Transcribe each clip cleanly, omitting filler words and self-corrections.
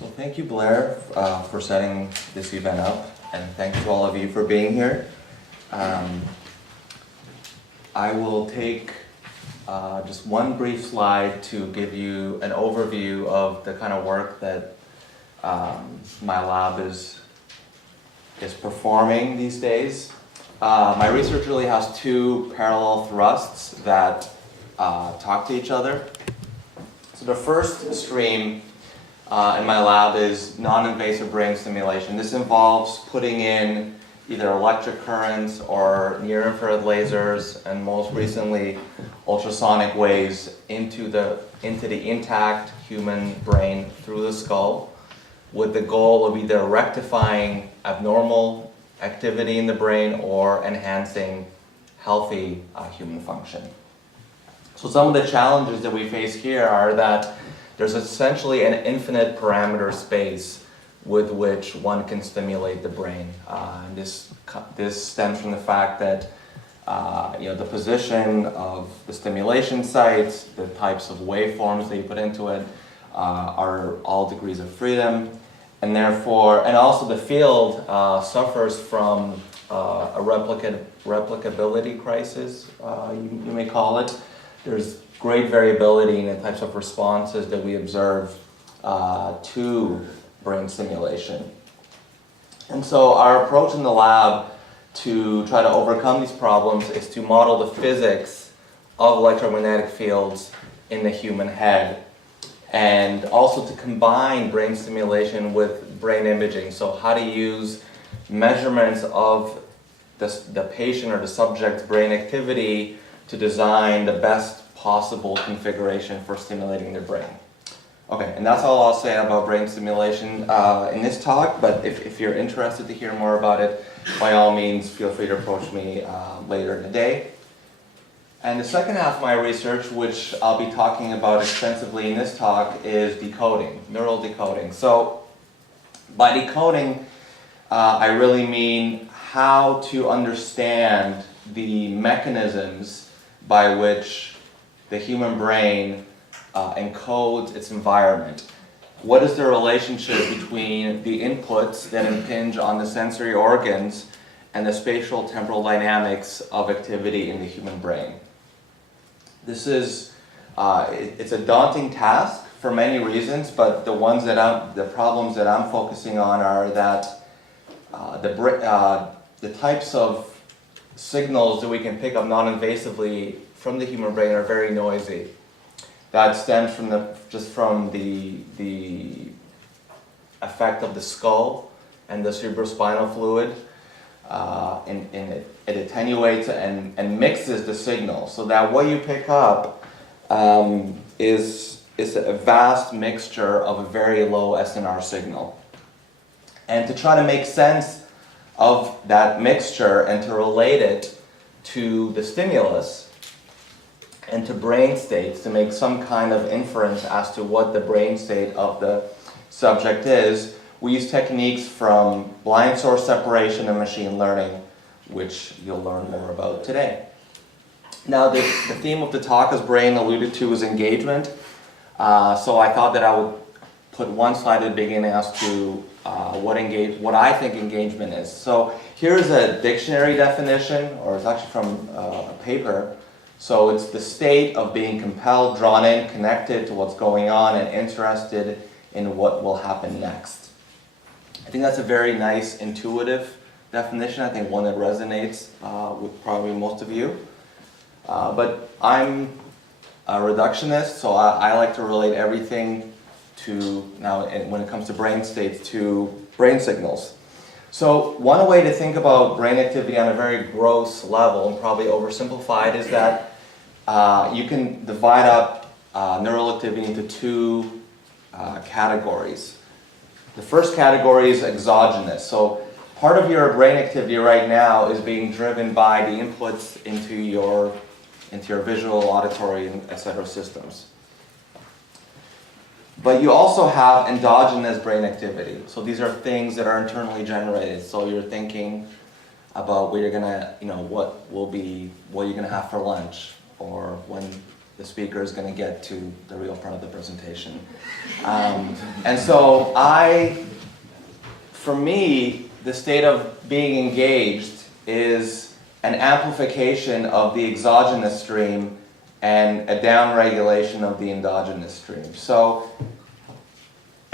So thank you, Blair, for setting this event up, and thanks to all of you for being here. I will take just one brief slide to give you an overview of the kind of work that my lab is performing these days. My research really has two parallel thrusts that talk to each other. So the first stream in my lab is non-invasive brain stimulation. This involves putting in either electric currents or near-infrared lasers, and most recently ultrasonic waves into the intact human brain through the skull, with the goal of either rectifying abnormal activity in the brain or enhancing healthy human function. So some of the challenges that we face here are that there's essentially an infinite parameter space with which one can stimulate the brain. And this stems from the fact that the position of the stimulation sites, the types of waveforms that you put into it, are all degrees of freedom, and therefore, and also the field suffers from a replicability crisis, you may call it. There's great variability in the types of responses that we observe to brain stimulation. And so our approach in the lab to try to overcome these problems is to model the physics of electromagnetic fields in the human head, and also to combine brain stimulation with brain imaging. So how to use measurements of the patient or the subject's brain activity to design the best possible configuration for stimulating their brain. Okay, and that's all I'll say about brain stimulation in this talk, but if you're interested to hear more about it, by all means, feel free to approach me later in the day. And the second half of my research, which I'll be talking about extensively in this talk, is decoding, neural decoding. So by decoding, I really mean how to understand the mechanisms by which the human brain encodes its environment. What is the relationship between the inputs that impinge on the sensory organs and the spatial temporal dynamics of activity in the human brain? This is, it's a daunting task for many reasons, but the problems that I'm focusing on are that the types of signals that we can pick up non-invasively from the human brain are very noisy. That stems from the effect of the skull and the cerebrospinal fluid, and it attenuates and mixes the signal, so that what you pick up is a vast mixture of a very low SNR signal. And to try to make sense of that mixture and to relate it to the stimulus and to brain states, to make some kind of inference as to what the brain state of the subject is, we use techniques from blind source separation and machine learning, which you'll learn more about today. Now, the theme of the talk, as Brain alluded to, is engagement. So I thought that I would put one slide at the beginning as to what I think engagement is. So here's a dictionary definition, or it's actually from a paper. So it's the state of being compelled, drawn in, connected to what's going on, and interested in what will happen next. I think that's a very nice, intuitive definition. I think one that resonates with probably most of you. But I'm a reductionist, so I like to relate everything to, now when it comes to brain states, to brain signals. So one way to think about brain activity on a very gross level, and probably oversimplified, is that you can divide up neural activity into two categories. The first category is exogenous. So part of your brain activity right now is being driven by the inputs into your visual, auditory, and etc. systems. But you also have endogenous brain activity. So these are things that are internally generated. So you're thinking about where you're gonna, what you're gonna have for lunch, or when the speaker is going to get to the real part of the presentation. And so for me, the state of being engaged is an amplification of the exogenous stream and a downregulation of the endogenous stream. So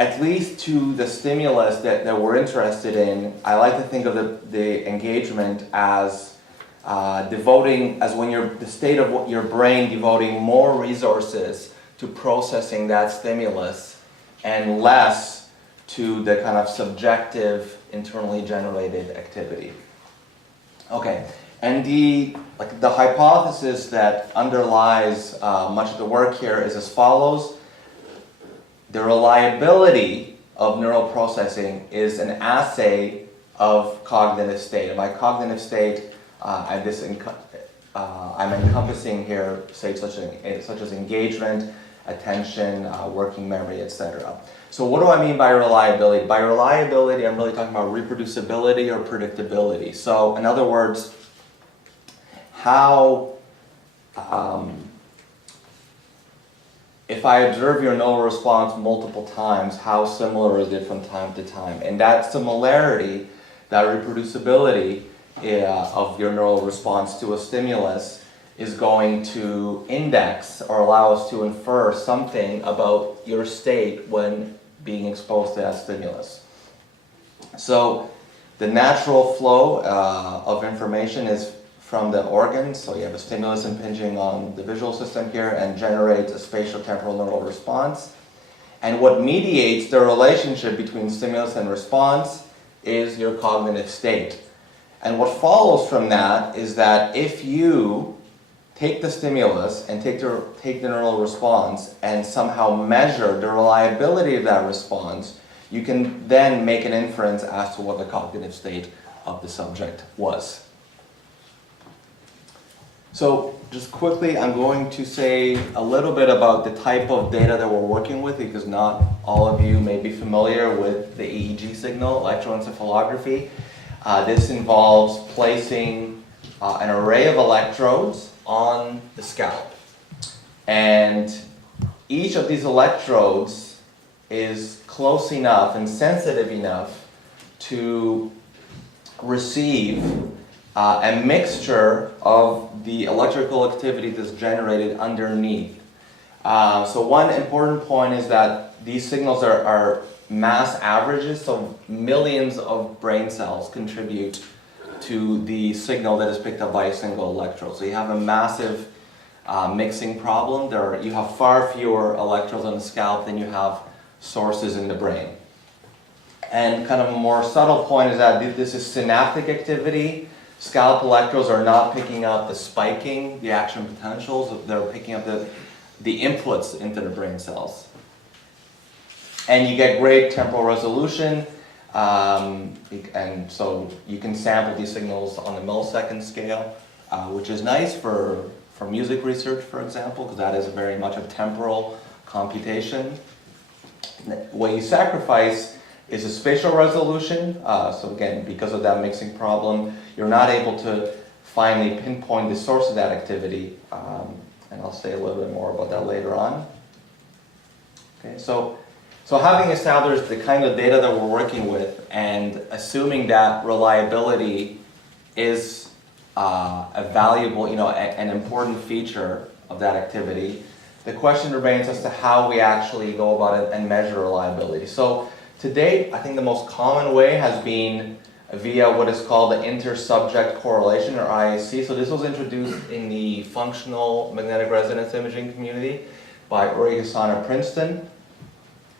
at least to the stimulus that we're interested in, I like to think of the engagement as the state of your brain devoting more resources to processing that stimulus and less to the kind of subjective, internally generated activity. Okay, and the hypothesis that underlies much of the work here is as follows. The reliability of neural processing is an assay of cognitive state. And by cognitive state, I'm encompassing here states such as engagement, attention, working memory, etc. So what do I mean by reliability? By reliability, I'm really talking about reproducibility or predictability. So in other words, how, if I observe your neural response multiple times, how similar is it from time to time? And that similarity, that reproducibility of your neural response to a stimulus is going to index or allow us to infer something about your state when being exposed to that stimulus. So the natural flow of information is from the organs. So you have a stimulus impinging on the visual system here and generates a spatial temporal neural response. And what mediates the relationship between stimulus and response is your cognitive state. And what follows from that is that if you take the stimulus and take the neural response and somehow measure the reliability of that response, you can then make an inference as to what the cognitive state of the subject was. So just quickly, I'm going to say a little bit about the type of data that we're working with, because not all of you may be familiar with the EEG signal, electroencephalography. This involves placing an array of electrodes on the scalp. And each of these electrodes is close enough and sensitive enough to receive a mixture of the electrical activity that's generated underneath. So one important point is that these signals are mass averages, so millions of brain cells contribute to the signal that is picked up by a single electrode. So you have a massive mixing problem. You have far fewer electrodes on the scalp than you have sources in the brain. And kind of a more subtle point is that this is synaptic activity. Scalp electrodes are not picking up the spiking, the action potentials. They're picking up the inputs into the brain cells. And you get great temporal resolution, and so you can sample these signals on a millisecond scale, which is nice for music research, for example, because that is very much a temporal computation. What you sacrifice is a spatial resolution. So again, because of that mixing problem, you're not able to finally pinpoint the source of that activity, and I'll say a little bit more about that later on. Okay, so having established the kind of data that we're working with and assuming that reliability is a valuable, an important feature of that activity, the question remains as to how we actually go about it and measure reliability. So to date, I think the most common way has been via what is called the inter-subject correlation, or IAC. So this was introduced in the functional magnetic resonance imaging community by Uri Hassan at Princeton.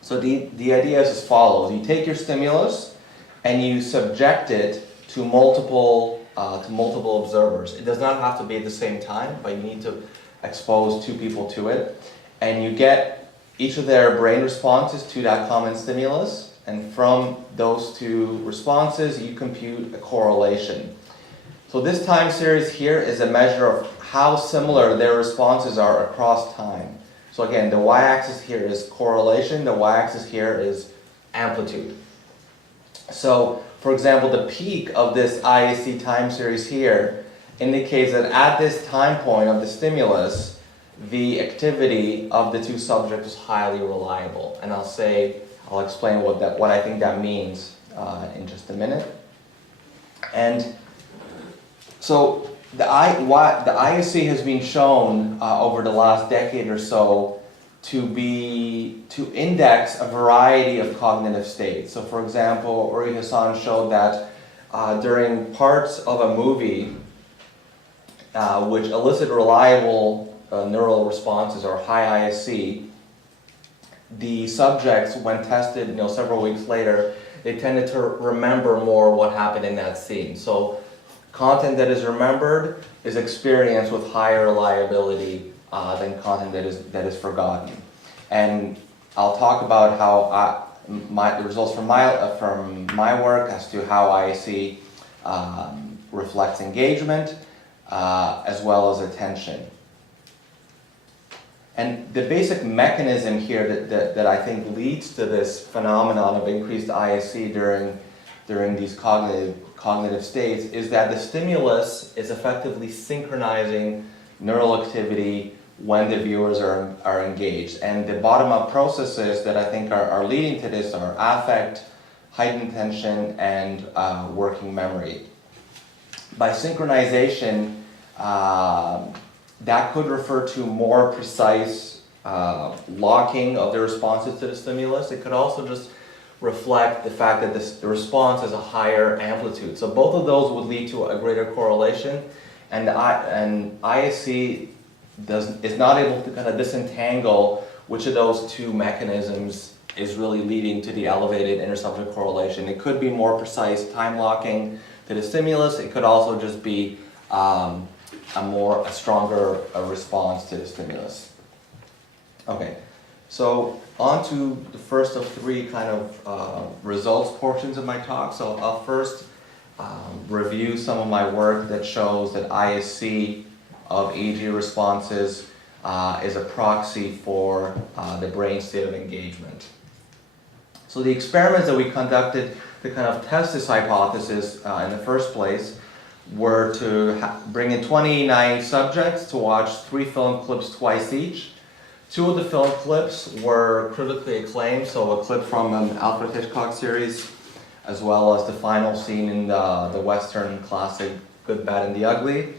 So the idea is as follows. You take your stimulus and you subject it to multiple observers. It does not have to be at the same time, but you need to expose two people to it. And you get each of their brain responses to that common stimulus. And from those two responses, you compute a correlation. So this time series here is a measure of how similar their responses are across time. So again, the y-axis here is correlation, the y-axis here is amplitude. So, for example, the peak of this IAC time series here indicates that at this time point of the stimulus, the activity of the two subjects is highly reliable. And I'll explain what I think that means in just a minute. And so the ISC has been shown over the last decade or so to index a variety of cognitive states. So for example, Uri Hassan showed that during parts of a movie which elicit reliable neural responses or high ISC, the subjects, when tested several weeks later, they tended to remember more what happened in that scene. So content that is remembered is experienced with higher reliability than content that is forgotten. And I'll talk about how the results from my work as to how ISC reflects engagement as well as attention. And the basic mechanism here that I think leads to this phenomenon of increased ISC during these cognitive states is that the stimulus is effectively synchronizing neural activity when the viewers are engaged. And the bottom-up processes that I think are leading to this are affect, heightened attention, and working memory. By synchronization, that could refer to more precise locking of the responses to the stimulus. It could also just reflect the fact that the response has a higher amplitude. So both of those would lead to a greater correlation, and ISC is not able to kind of disentangle which of those two mechanisms is really leading to the elevated intersubject correlation. It could be more precise time locking to the stimulus. It could also just be a stronger response to the stimulus. Okay, so on to the first of three kind of results portions of my talk. So I'll first review some of my work that shows that ISC of EEG responses is a proxy for the brain state of engagement. So the experiments that we conducted to kind of test this hypothesis in the first place were to bring in 29 subjects to watch 3 film clips twice each. 2 of the film clips were critically acclaimed, so a clip from an Alfred Hitchcock series, as well as the final scene in the Western classic Good, Bad, and the Ugly.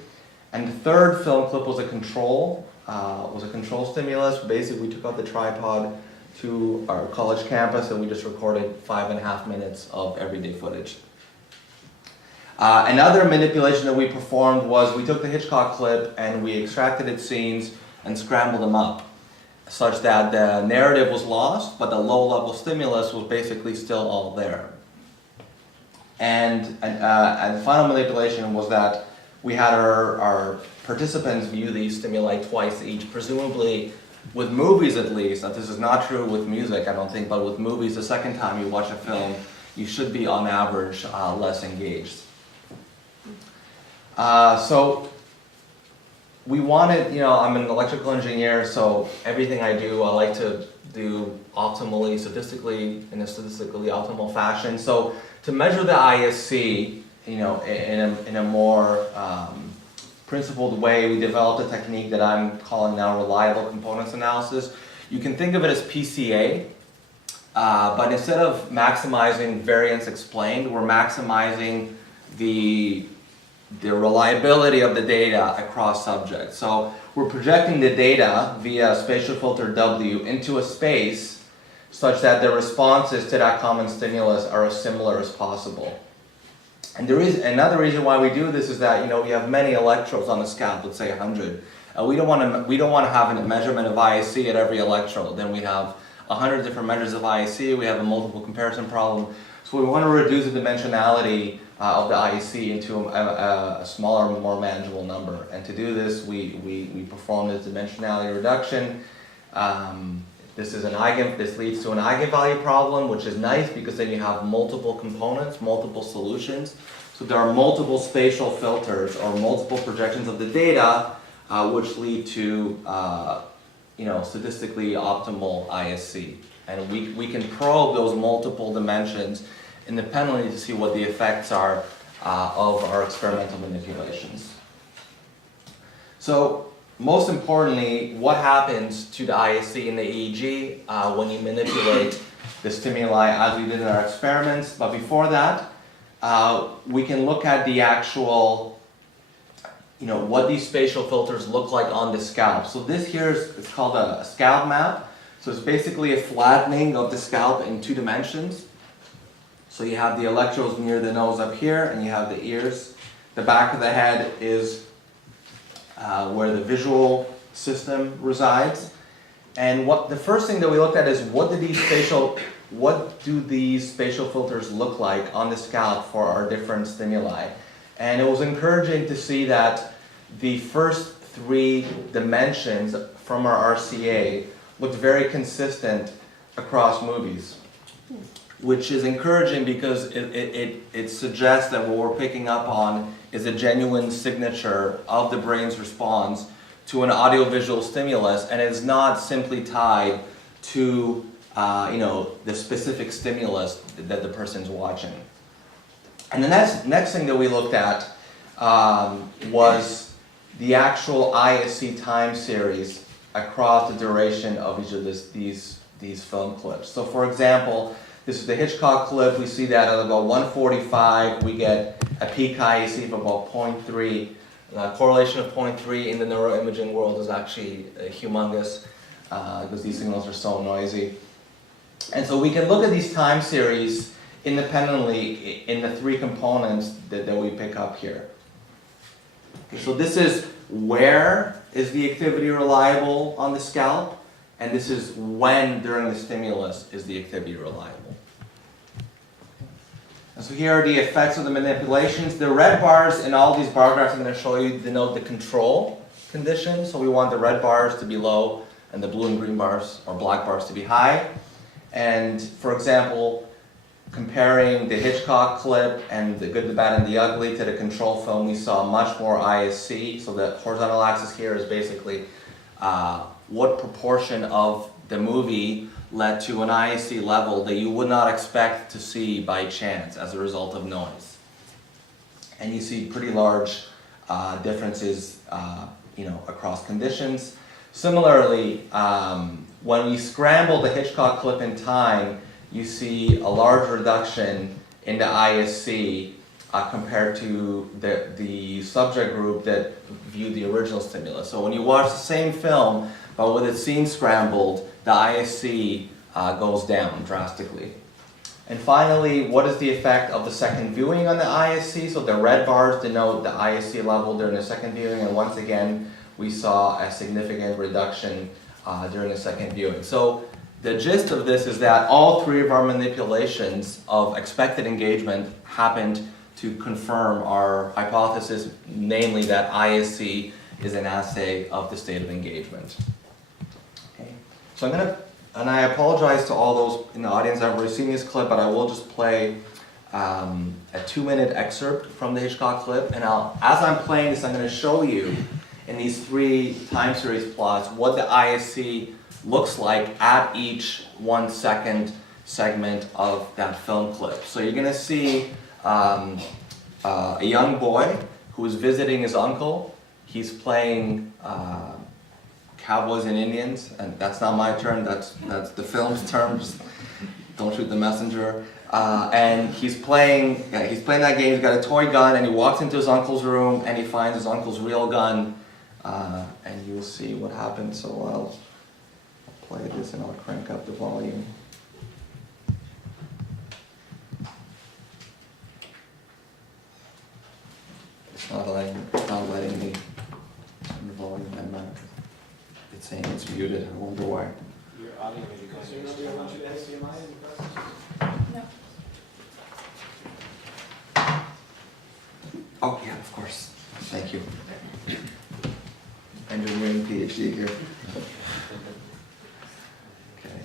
And the third film clip was a control stimulus. Basically, we took out the tripod to our college campus and we just recorded 5.5 minutes of everyday footage. Another manipulation that we performed was we took the Hitchcock clip and we extracted its scenes and scrambled them up, such that the narrative was lost, but the low-level stimulus was basically still all there. And the final manipulation was that we had our participants view these stimuli twice each, presumably with movies at least. Now, this is not true with music, I don't think, but with movies, the second time you watch a film, you should be on average less engaged. So we wanted, I'm an electrical engineer, so everything I do, I like to do optimally, in a statistically optimal fashion. So to measure the ISC, in a more principled way, we developed a technique that I'm calling now reliable components analysis. You can think of it as PCA, but instead of maximizing variance explained, we're maximizing the reliability of the data across subjects. So we're projecting the data via spatial filter W into a space such that the responses to that common stimulus are as similar as possible. And there is another reason why we do this is that we have many electrodes on the scalp, let's say 100. We don't want to have a measurement of ISC at every electrode. Then we have 100 different measures of ISC. We have a multiple comparison problem. So we want to reduce the dimensionality of the ISC into a smaller, more manageable number. And to do this, we perform this dimensionality reduction. This leads to an eigenvalue problem, which is nice because then you have multiple components, multiple solutions. So there are multiple spatial filters or multiple projections of the data, which lead to statistically optimal ISC. And we can probe those multiple dimensions independently to see what the effects are of our experimental manipulations. So most importantly, what happens to the ISC and the EEG when you manipulate the stimuli as we did in our experiments. But before that, we can look at the actual, what these spatial filters look like on the scalp. So this here is called a scalp map. So it's basically a flattening of the scalp in 2 dimensions. So you have the electrodes near the nose up here, and you have the ears. The back of the head is where the visual system resides. And the first thing that we looked at is what do these spatial filters look like on the scalp for our different stimuli? And it was encouraging to see that the first 3 dimensions from our RCA looked very consistent across movies, which is encouraging because it suggests that what we're picking up on is a genuine signature of the brain's response to an audiovisual stimulus, and it's not simply tied to the specific stimulus that the person's watching. And the next thing that we looked at was the actual ISC time series across the duration of each of these film clips. So for example, this is the Hitchcock clip. We see that at about 1:45, we get a peak ISC of about 0.3. The correlation of 0.3 in the neuroimaging world is actually humongous because these signals are so noisy. And so we can look at these time series independently in the 3 components that we pick up here. Okay, so this is where is the activity reliable on the scalp, and this is when during the stimulus is the activity reliable. And so here are the effects of the manipulations. The red bars in all these bar graphs I'm going to show you denote the control conditions. So we want the red bars to be low and the blue and green bars or black bars to be high. And for example, comparing the Hitchcock clip and the Good, the Bad, and the Ugly to the control film, we saw much more ISC. So the horizontal axis here is basically what proportion of the movie led to an ISC level that you would not expect to see by chance as a result of noise. And you see pretty large differences across conditions. Similarly, when we scramble the Hitchcock clip in time, you see a large reduction in the ISC compared to the subject group that viewed the original stimulus. So when you watch the same film, but with its scene scrambled, the ISC goes down drastically. And finally, what is the effect of the second viewing on the ISC? So the red bars denote the ISC level during the second viewing, and once again, we saw a significant reduction during the second viewing. So the gist of this is that all 3 of our manipulations of expected engagement happened to confirm our hypothesis, namely that ISC is an assay of the state of engagement. Okay. So and I apologize to all those in the audience that have already seen this clip, but I will just play a 2-minute excerpt from the Hitchcock clip, and as I'm playing this, I'm going to show you in these 3 time series plots what the ISC looks like at each 1-second segment of that film clip. So you're going to see a young boy who is visiting his uncle. He's playing Cowboys and Indians, and that's not my term, that's the film's terms. Don't shoot the messenger. And he's playing that game. He's got a toy gun, and he walks into his uncle's room, and he finds his uncle's real gun, and you'll see what happens. So I'll play this, and I'll crank up the volume. It's not letting me turn the volume, and it's saying it's muted. I wonder why. Your audio may be going. Do you want you to HDMI in the process? No. Oh, yeah, of course. Thank you. Engineering PhD here. Okay.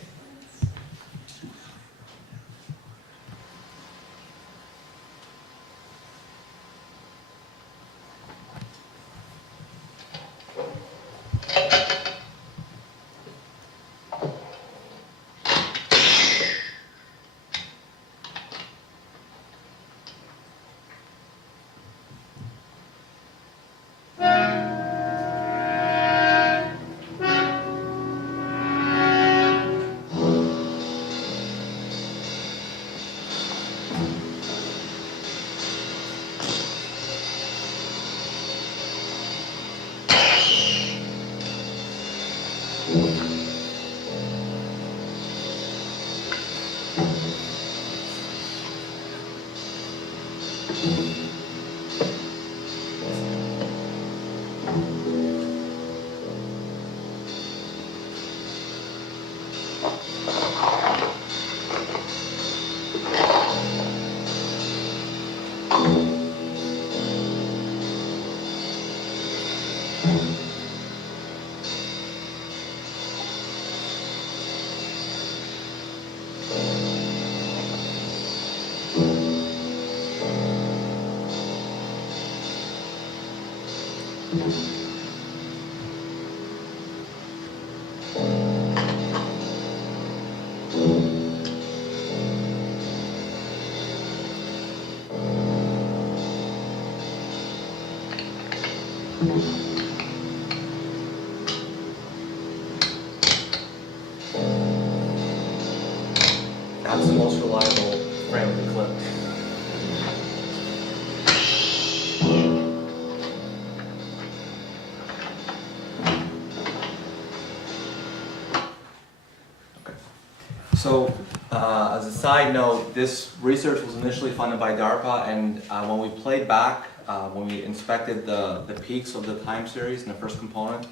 That's the most reliable frame of the clip. Okay. So, as a side note, this research was initially funded by DARPA, and when we played back, when we inspected the peaks of the time series in the first component,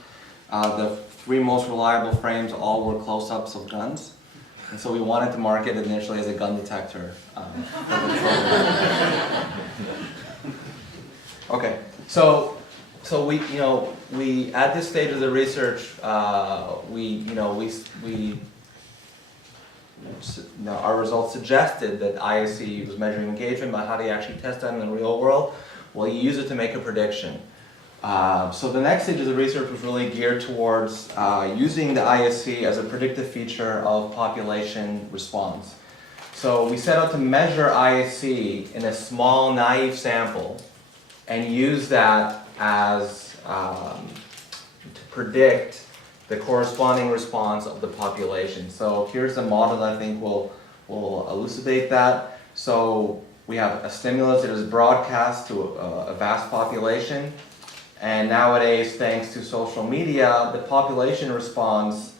the three most reliable frames all were close-ups of guns. And so we wanted to market it initially as a gun detector. Okay, so we at this stage of the research, our results suggested that ISE was measuring engagement, but how do you actually test that in the real world? Well, you use it to make a prediction. So the next stage of the research was really geared towards using the ISE as a predictive feature of population response. So we set out to measure ISE in a small naive sample and use that as to predict the corresponding response of the population. So here's the model that I think will elucidate that. So we have a stimulus that is broadcast to a vast population. And nowadays, thanks to social media, the population response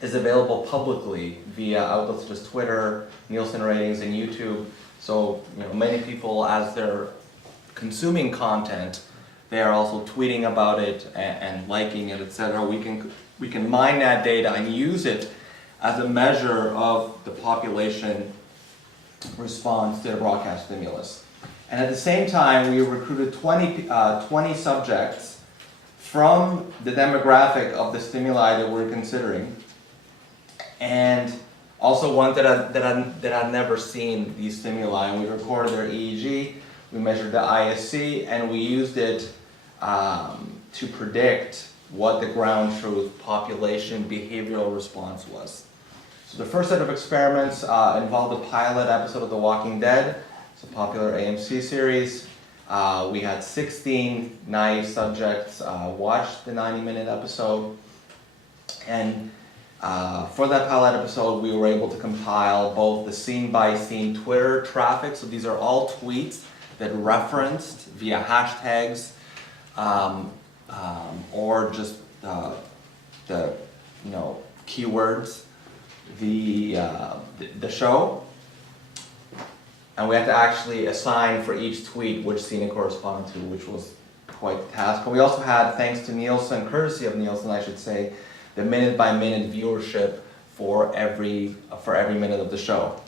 is available publicly via outlets such as Twitter, Nielsen ratings, and YouTube. So many people, as they're consuming content, they are also tweeting about it and liking it, etc. We can mine that data and use it as a measure of the population response to the broadcast stimulus. And at the same time, we recruited 20 subjects from the demographic of the stimuli that we're considering, and also ones that had never seen these stimuli. And we recorded their EEG, we measured the ISC, and we used it to predict what the ground truth population behavioral response was. So the first set of experiments involved a pilot episode of The Walking Dead. It's a popular AMC series. We had 16 naive subjects watch the 90-minute episode. And for that pilot episode, we were able to compile both the scene-by-scene Twitter traffic. So these are all tweets that referenced via hashtags or just the keywords the show. And we had to actually assign for each tweet which scene it corresponded to, which was quite the task. But we also had, thanks to Nielsen, courtesy of Nielsen, I should say, the minute-by-minute viewership for every minute of the show.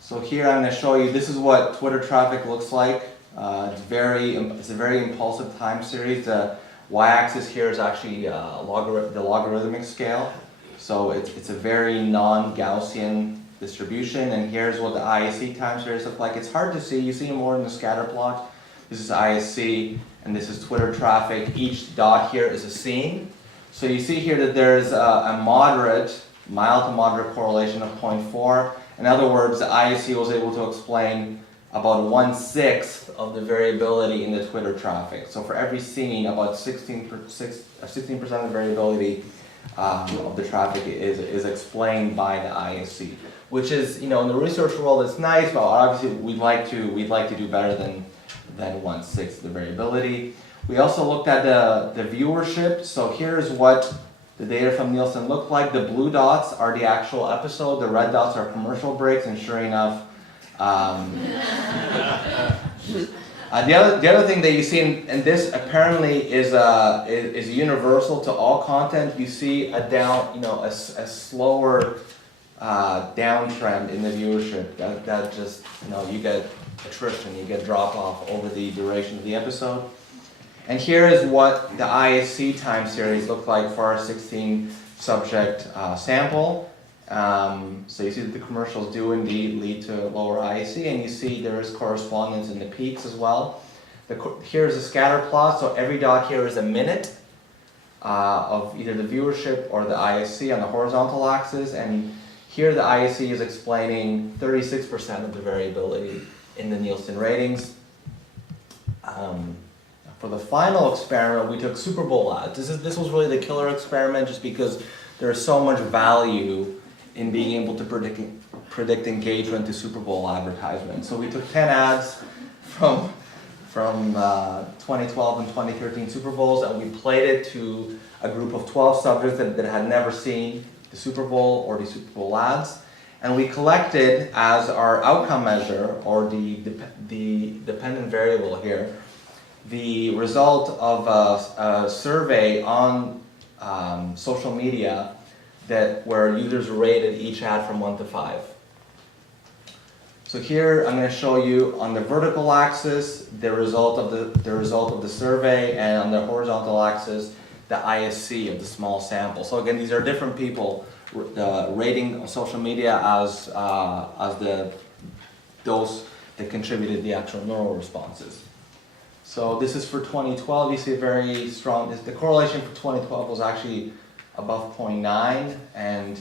So here I'm going to show you, this is what Twitter traffic looks like. It's a very impulsive time series. The y-axis here is actually the logarithmic scale. So it's a very non-Gaussian distribution, and here's what the ISC time series look like. It's hard to see. You see more in the scatter plot. This is ISC, and this is Twitter traffic. Each dot here is a scene. So you see here that there's a mild to moderate correlation of 0.4. In other words, the ISC was able to explain about 1/6 of the variability in the Twitter traffic. So for every scene, about 16% of the variability of the traffic is explained by the ISC, which is, in the research world, it's nice, but obviously we'd like to do better than 1/6 of the variability. We also looked at the viewership. So here's what the data from Nielsen look like. The blue dots are the actual episode. The red dots are commercial breaks, and sure enough, The other thing that you see, and this apparently is universal to all content. You see a slower downtrend in the viewership. That just, you get attrition, you get drop off over the duration of the episode. And here is what the Ifc Time Series looked like for our 16 subject sample. So you see that the commercials do indeed lead to lower Ifc, and you see there is correspondence in the peaks as well. Here's a scatter plot, so every dot here is a minute of either the viewership or the Ifc on the horizontal axis, and here the Ifc is explaining 36% of the variability in the Nielsen ratings. For the final experiment, we took Super Bowl ads. This was really the killer experiment, just because there is so much value in being able to predict engagement to Super Bowl advertisements. So we took 10 ads from 2012 and 2013 Super Bowls, and we played it to a group of 12 subjects that had never seen the Super Bowl or the Super Bowl ads. And we collected as our outcome measure, or the dependent variable here, the result of a survey on social media where users rated each ad from 1 to 5. So here I'm going to show you on the vertical axis the result of the survey, and on the horizontal axis the ISC of the small sample. So again, these are different people rating social media as those that contributed the actual neural responses. So this is for 2012. You see a very strong. The correlation for 2012 was actually above 0.9, and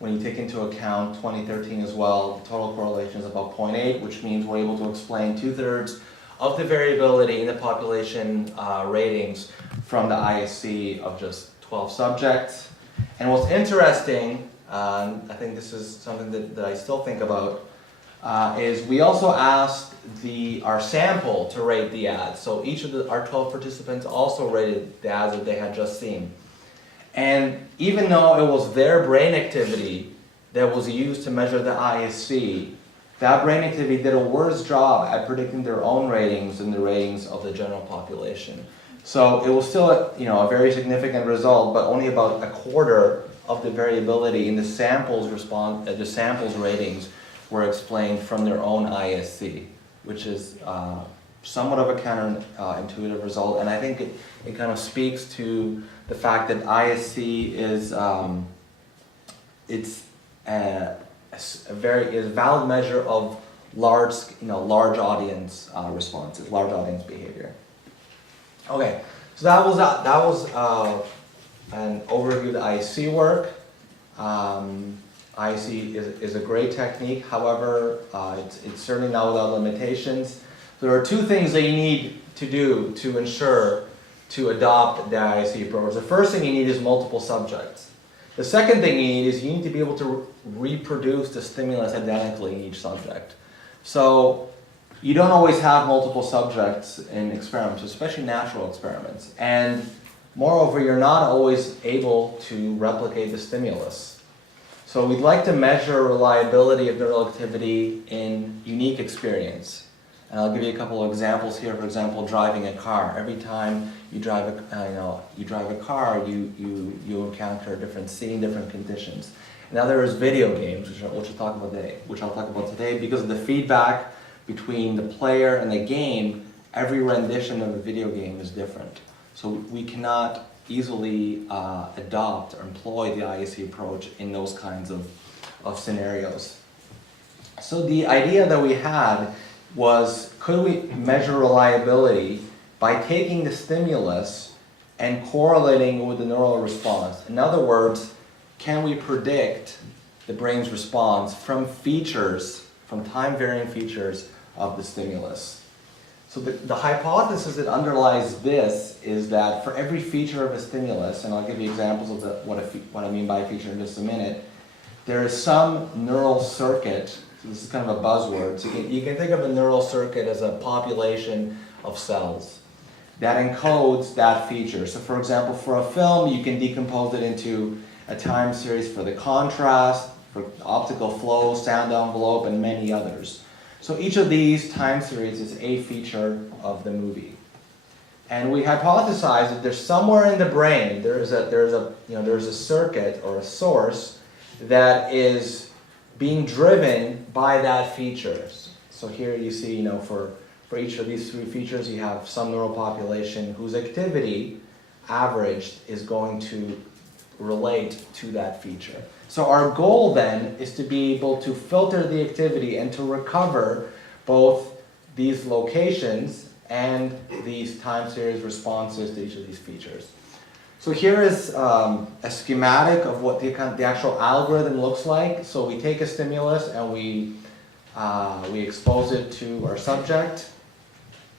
when you take into account 2013 as well, the total correlation is about 0.8, which means we're able to explain 2/3 of the variability in the population ratings from the ISC of just 12 subjects. And what's interesting, I think this is something that I still think about, is we also asked our sample to rate the ads. So each of our 12 participants also rated the ads that they had just seen. And even though it was their brain activity that was used to measure the ISC, that brain activity did a worse job at predicting their own ratings than the ratings of the general population. So it was still a very significant result, but only about a quarter of the variability in the sample's ratings were explained from their own ISC, which is somewhat of a counterintuitive result. And I think it kind of speaks to the fact that ISC is a valid measure of large audience responses, large audience behavior. Okay, so that was an overview of the ISC work. ISC is a great technique. However, it's certainly not without limitations. There are two things that you need to do to ensure to adopt the ISC approach. The first thing you need is multiple subjects. The second thing you need is you need to be able to reproduce the stimulus identically in each subject. So you don't always have multiple subjects in experiments, especially natural experiments. And moreover, you're not always able to replicate the stimulus. So we'd like to measure reliability of neural activity in unique experience. And I'll give you a couple of examples here. For example, driving a car. Every time you drive a car, you encounter a different scene, different conditions. Now there is video games, which I'll talk about today, because of the feedback between the player and the game. Every rendition of a video game is different. So we cannot easily adopt or employ the ISC approach in those kinds of scenarios. So the idea that we had was, could we measure reliability by taking the stimulus and correlating it with the neural response? In other words, can we predict the brain's response from time-varying features of the stimulus? So the hypothesis that underlies this is that for every feature of a stimulus, and I'll give you examples of what I mean by a feature in just a minute, there is some neural circuit. So this is kind of a buzzword. So you can think of a neural circuit as a population of cells that encodes that feature. So for example, for a film, you can decompose it into a time series for the contrast, for optical flow, sound envelope, and many others. So each of these time series is a feature of the movie. And we hypothesized that there's somewhere in the brain, there's a circuit or a source that is being driven by that features. So here you see, for each of these three features, you have some neural population whose activity averaged is going to relate to that feature. So our goal then is to be able to filter the activity and to recover both these locations and these time series responses to each of these features. So here is a schematic of what the actual algorithm looks like. So we take a stimulus and we expose it to our subject.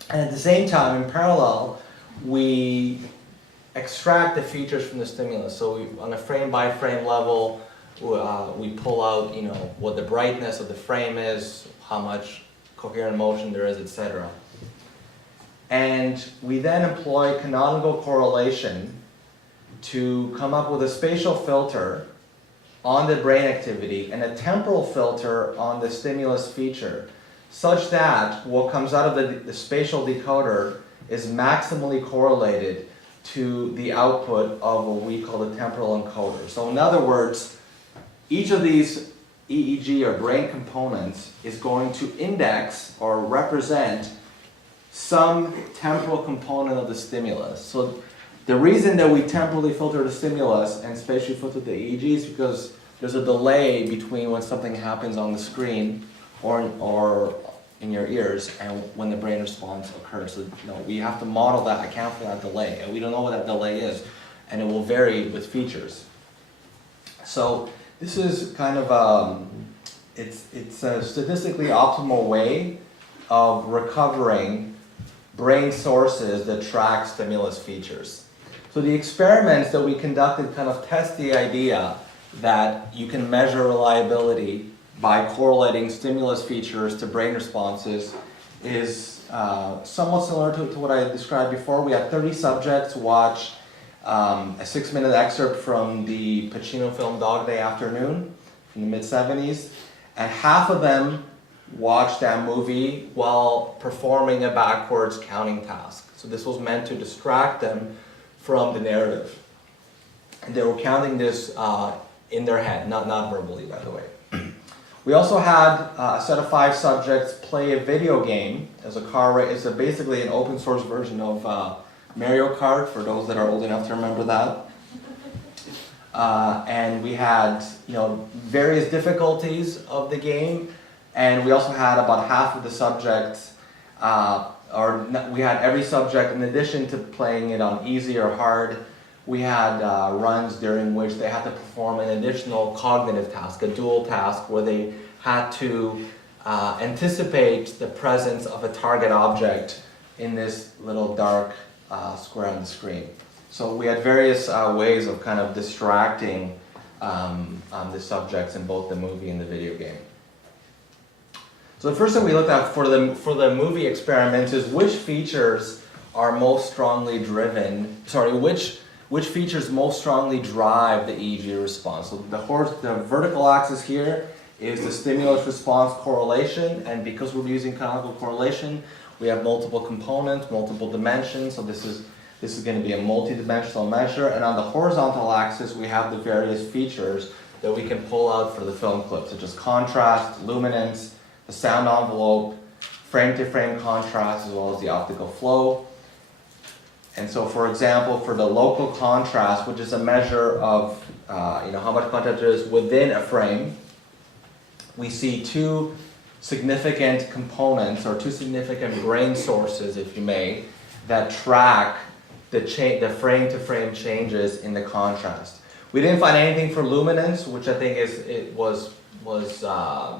And at the same time, in parallel, we extract the features from the stimulus. So on a frame-by-frame level, we pull out, what the brightness of the frame is, how much coherent motion there is, etc. And we then employ canonical correlation to come up with a spatial filter on the brain activity and a temporal filter on the stimulus feature, such that what comes out of the spatial decoder is maximally correlated to the output of what we call the temporal encoder. So in other words, each of these EEG or brain components is going to index or represent some temporal component of the stimulus. So the reason that we temporally filter the stimulus and spatially filter the EEG is because there's a delay between when something happens on the screen or in your ears and when the brain response occurs. So we have to model that, account for that delay, and we don't know what that delay is, and it will vary with features. So this is kind of it's a statistically optimal way of recovering brain sources that track stimulus features. So the experiments that we conducted kind of test the idea that you can measure reliability by correlating stimulus features to brain responses is somewhat similar to what I described before. We had 30 subjects watch a 6-minute excerpt from the Pacino film Dog Day Afternoon from the mid-70s, and half of them watched that movie while performing a backwards counting task. So this was meant to distract them from the narrative. And they were counting this in their head, not verbally, by the way. We also had a set of 5 subjects play a video game as a car race. It's basically an open source version of Mario Kart, for those that are old enough to remember that. And we had various difficulties of the game, and we also had about half of the subjects, we had every subject, in addition to playing it on easy or hard, we had runs during which they had to perform an additional cognitive task, a dual task, where they had to anticipate the presence of a target object in this little dark square on the screen. So we had various ways of kind of distracting the subjects in both the movie and the video game. So the first thing we looked at for the movie experiment is which features are most strongly driven, which features most strongly drive the EEG response. So the vertical axis here is the stimulus response correlation, and because we're using canonical correlation, we have multiple components, multiple dimensions, so this is going to be a multi-dimensional measure, and on the horizontal axis we have the various features that we can pull out for the film clip, such as contrast, luminance, the sound envelope, frame-to-frame contrast, as well as the optical flow. And so, for example, for the local contrast, which is a measure of how much contrast there is within a frame, we see 2 significant components, or 2 significant brain sources, if you may, that track the frame-to-frame changes in the contrast. We didn't find anything for luminance, which I think was a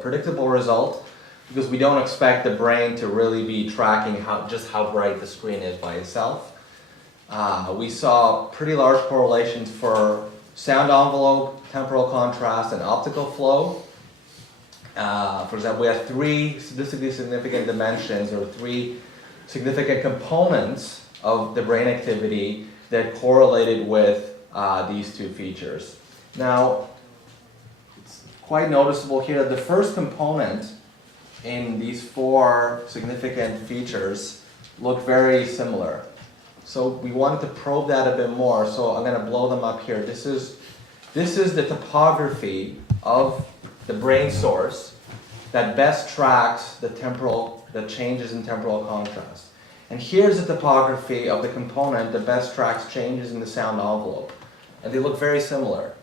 predictable result, because we don't expect the brain to really be tracking just how bright the screen is by itself. We saw pretty large correlations for sound envelope, temporal contrast, and optical flow. For example, we had 3 statistically significant dimensions, or 3 significant components of the brain activity that correlated with these 2 features. Now, it's quite noticeable here that the first component in these 4 significant features look very similar. So we wanted to probe that a bit more, so I'm going to blow them up here. This is the topography of the brain source that best tracks the changes in temporal contrast. And here's the topography of the component that best tracks changes in the sound envelope. And they look very similar.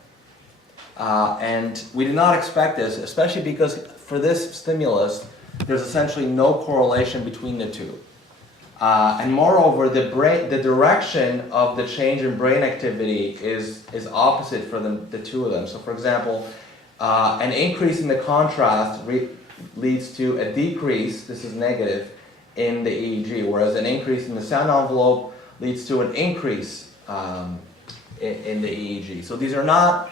And we did not expect this, especially because for this stimulus, there's essentially no correlation between the two. And moreover, the direction of the change in brain activity is opposite for the two of them. So for example, an increase in the contrast leads to a decrease, this is negative, in the EEG, whereas an increase in the sound envelope leads to an increase in the EEG. So these are not,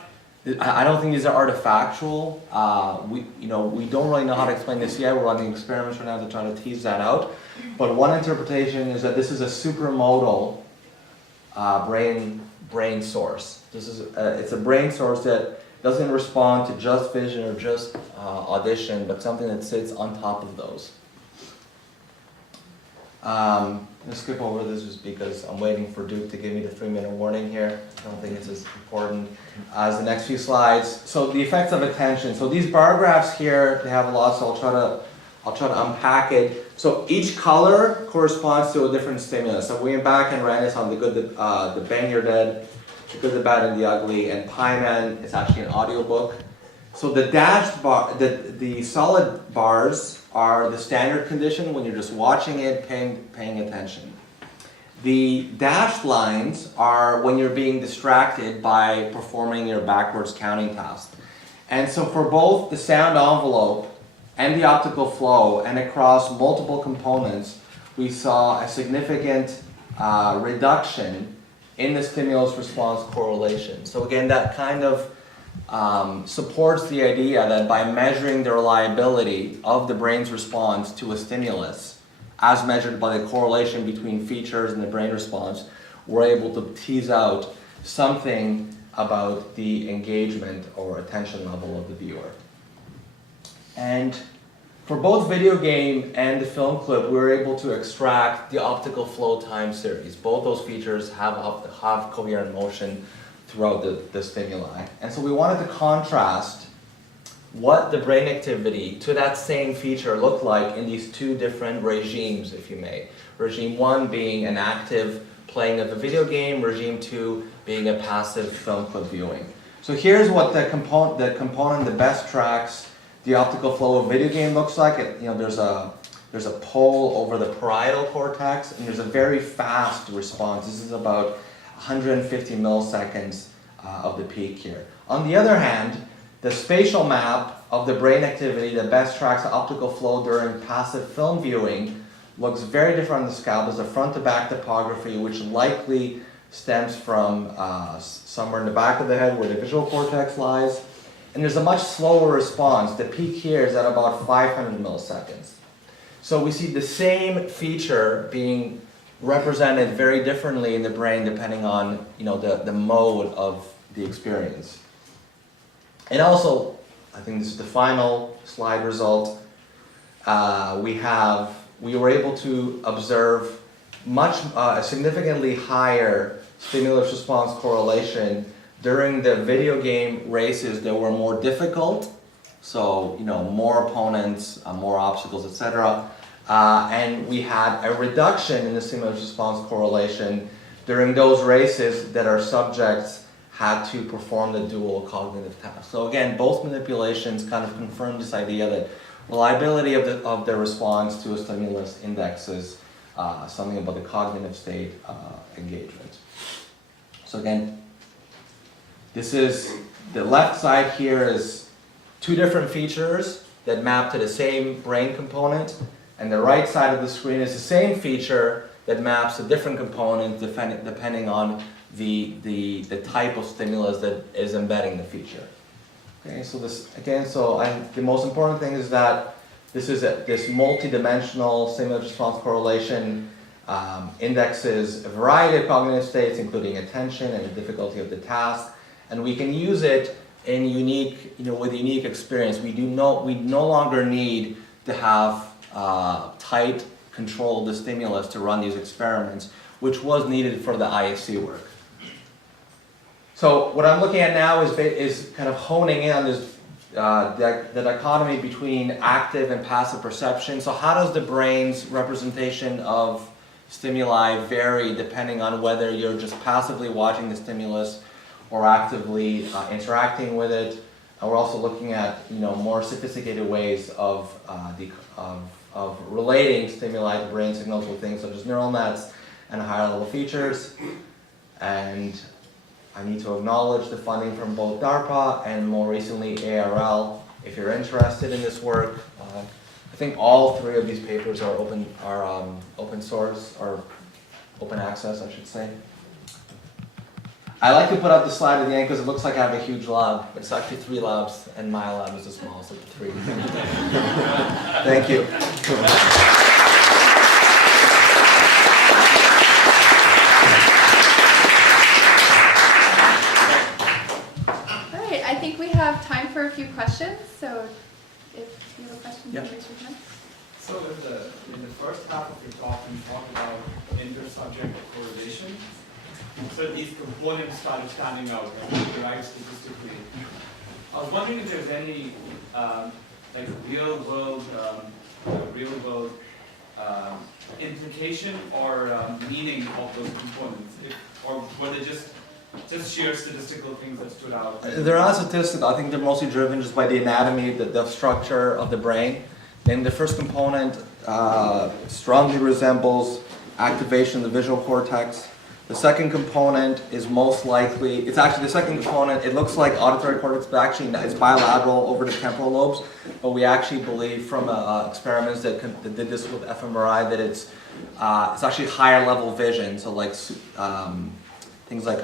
I don't think these are artifactual. We don't really know how to explain this yet. We're running experiments right now to try to tease that out. But one interpretation is that this is a supramodal brain source. It's a brain source that doesn't respond to just vision or just audition, but something that sits on top of those. I'm going to skip over this just because I'm waiting for Duke to give me the 3-minute warning here. I don't think it's as important as the next few slides. So the effects of attention. So these bar graphs here, they have a lot, so I'll try to unpack it. So each color corresponds to a different stimulus. So William Back and ran this on The Good, the Bang You're Dead, The Good, the Bad, and the Ugly, and Pieman is actually an audiobook. So the dashed bar, the solid bars are the standard condition when you're just watching it, paying attention. The dashed lines are when you're being distracted by performing your backwards counting task. And so for both the sound envelope and the optical flow and across multiple components, we saw a significant reduction in the stimulus response correlation. So again, that kind of supports the idea that by measuring the reliability of the brain's response to a stimulus, as measured by the correlation between features and the brain response, we're able to tease out something about the engagement or attention level of the viewer. And for both video game and the film clip, we were able to extract the optical flow time series. Both those features have coherent motion throughout the stimuli. And so we wanted to contrast what the brain activity to that same feature looked like in these 2 different regimes, if you may. Regime 1 being an active playing of a video game, regime 2 being a passive film clip viewing. So here's what the component that best tracks the optical flow of a video game looks like. There's a pole over the parietal cortex, and there's a very fast response. This is about 150 milliseconds of the peak here. On the other hand, the spatial map of the brain activity that best tracks the optical flow during passive film viewing looks very different on the scalp. There's a front-to-back topography, which likely stems from somewhere in the back of the head where the visual cortex lies. And there's a much slower response. The peak here is at about 500 milliseconds. So we see the same feature being represented very differently in the brain depending on the mode of the experience. And also, I think this is the final slide result, we were able to observe a significantly higher stimulus response correlation during the video game races that were more difficult, so more opponents, more obstacles, etc. And we had a reduction in the stimulus response correlation during those races that our subjects had to perform the dual cognitive task. So again, both manipulations kind of confirm this idea that reliability of the response to a stimulus indexes something about the cognitive state engagement. So again, this is the left side here is 2 different features that map to the same brain component, and the right side of the screen is the same feature that maps to different components depending on the type of stimulus that is embedding the feature. Okay, so the most important thing is that this multi-dimensional stimulus response correlation indexes a variety of cognitive states, including attention and the difficulty of the task, and we can use it in unique, with unique experience. We no longer need to have tight control of the stimulus to run these experiments, which was needed for the IFC work. So what I'm looking at now is kind of honing in on this the dichotomy between active and passive perception. So how does the brain's representation of stimuli vary depending on whether you're just passively watching the stimulus or actively interacting with it? And we're also looking at more sophisticated ways of relating stimuli to brain signals with things such as neural nets and higher level features. And I need to acknowledge the funding from both DARPA and more recently ARL. If you're interested in this work, I think all three of these papers are open source or open access, I should say. I like to put up the slide at the end because it looks like I have a huge lab. It's actually 3 labs, and my lab is the smallest of the 3. Thank you. All right, I think we have time for a few questions. So if you have a question, you can raise your hand. So in the first half of your talk, you talked about inter-subject correlation. So these components started standing out and derived statistically. I was wondering if there's any like real world implication or meaning of those components, or were they just sheer statistical things that stood out? They're not statistical. I think they're mostly driven just by the anatomy, the structure of the brain. Then the first component strongly resembles activation of the visual cortex. The second component is most likely, it's actually the second component, it looks like auditory cortex, but actually it's bilateral over the temporal lobes. But we actually believe from experiments that did this with fMRI that it's actually higher level vision, so like things like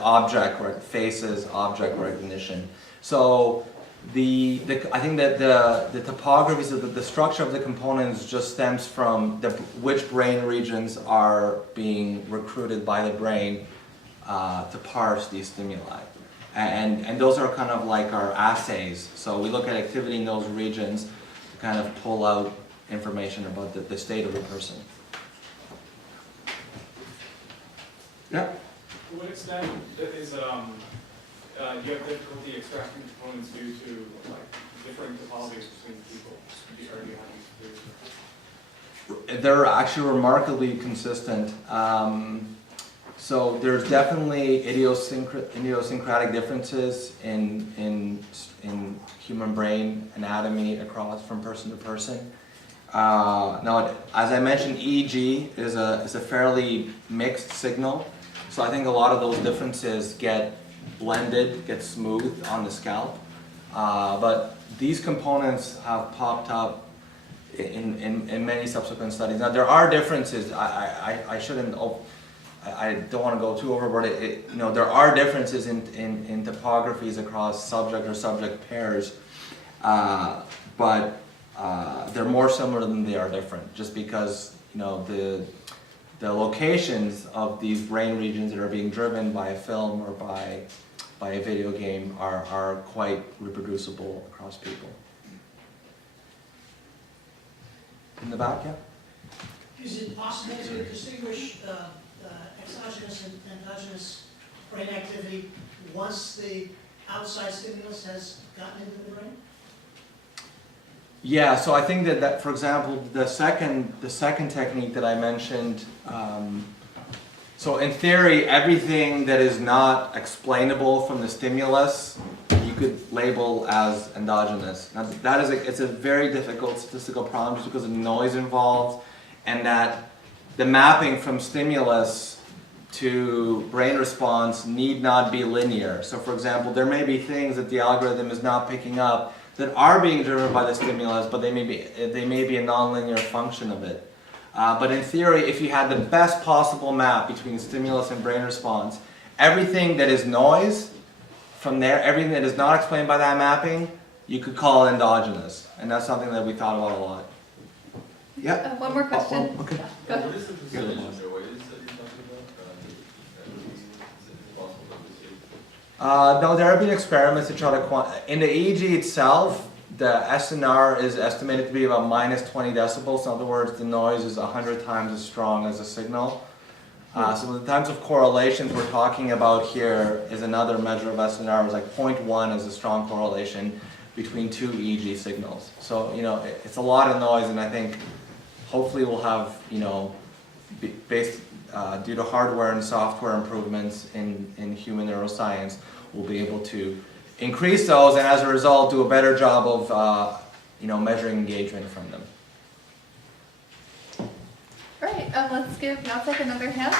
faces, object recognition. So I think that the topographies of the structure of the components just stems from which brain regions are being recruited by the brain to parse these stimuli. And those are kind of like our assays. So we look at activity in those regions to kind of pull out information about the state of the person. Yeah? To what extent is you have difficulty extracting components due to differing topologies between people? They're actually remarkably consistent. So there's definitely idiosyncratic differences in human brain anatomy across from person to person. Now, as I mentioned, EEG is a fairly mixed signal. So I think a lot of those differences get blended, get smoothed on the scalp. But these components have popped up in many subsequent studies. Now there are differences. I don't want to go too overboard. There are differences in topographies across subject or subject pairs, but they're more similar than they are different. Just because the locations of these brain regions that are being driven by a film or by a video game are quite reproducible across people. In the back, yeah? Is it possible to distinguish exogenous and endogenous brain activity once the outside stimulus has gotten into the brain? Yeah, so I think that for example, the second technique that I mentioned, so in theory, everything that is not explainable from the stimulus, you could label as endogenous. Now it's a very difficult statistical problem just because of the noise involved, and that the mapping from stimulus to brain response need not be linear. So for example, there may be things that the algorithm is not picking up that are being driven by the stimulus, but they may be a nonlinear function of it. But in theory, if you had the best possible map between stimulus and brain response, everything that is noise from there, everything that is not explained by that mapping, you could call it endogenous. And that's something that we thought about a lot. Yeah? One more question. Okay. Go ahead. What is the percentage of your waves that you're talking about? Is it possible to No, there have been experiments to try to in the EEG itself, the SNR is estimated to be about minus 20 decibels. In other words, the noise is 100 times as strong as the signal. So the types of correlations we're talking about here is another measure of SNR. It's like 0.1 is a strong correlation between two EEG signals. So, you know, it's a lot of noise, and I think hopefully we'll have, you know, based due to hardware and software improvements in human neuroscience, we'll be able to increase those, and as a result, do a better job of, you know, measuring engagement from them. All right, let's give Jacek another hand.